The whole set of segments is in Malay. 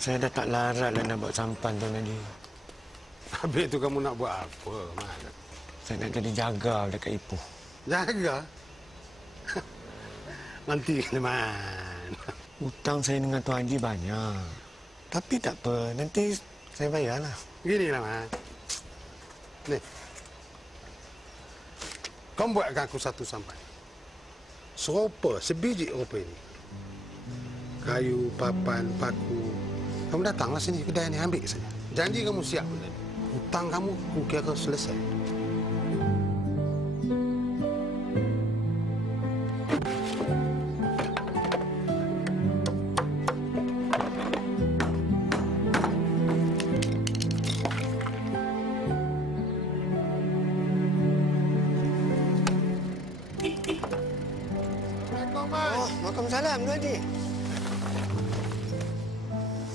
Saya dah tak larat lah nak buat sampan tu nanti. Habis tu kamu nak buat apa, Man? Saya nak jadi jaga dekat Ipoh. Jaga? Nanti, Man. Hutang saya dengan Tuan Haji banyak. Tapi tak apa, nanti saya bayarlah. Ginilah, Man. Ni. Kau buatkan aku satu sampan. Serupa, sebiji rupa ini. Kayu, papan, paku. Kamu datanglah sini kedai ni, ambil saja. Janji kamu siap benda ni. Hutang kamu, aku kira selesai. Waalaikumsalam, Tuan Haji.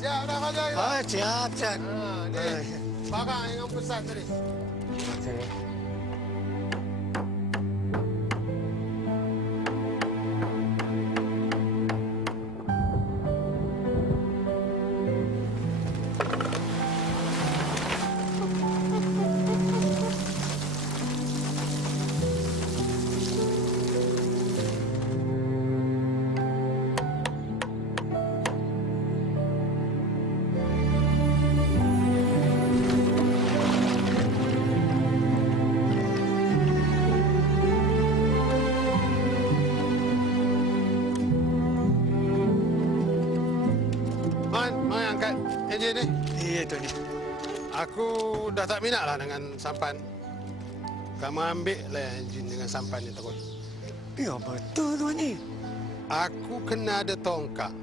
Siap dah kerja kita? Siap, siap. Ni, barang yang pesan tadi. Okey. Enjin ni? Iya, Tuan Haji. Aku dah tak minat lah dengan sampan. Kamu ambil lah enjin dengan sampan ni terus. Ya, betul, Tuan Haji. Aku kena ada tongkak.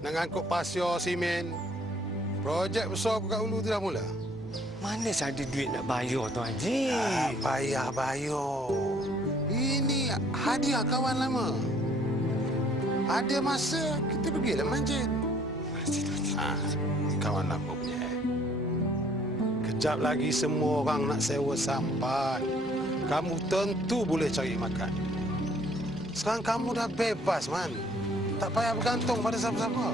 Nak angkut pasir, simen. Projek besar aku kat Ulu tu dah mula. Mana saya ada duit nak bayar, Tuan Haji? Payah bayar. Ini hadiah kawan lama. Ada masa kita pergilah manjit. Kawan aku punya. Kejap lagi semua orang nak sewa sampan. Kamu tentu boleh cari makan. Sekarang kamu dah bebas, Man. Tak payah bergantung pada siapa-siapa.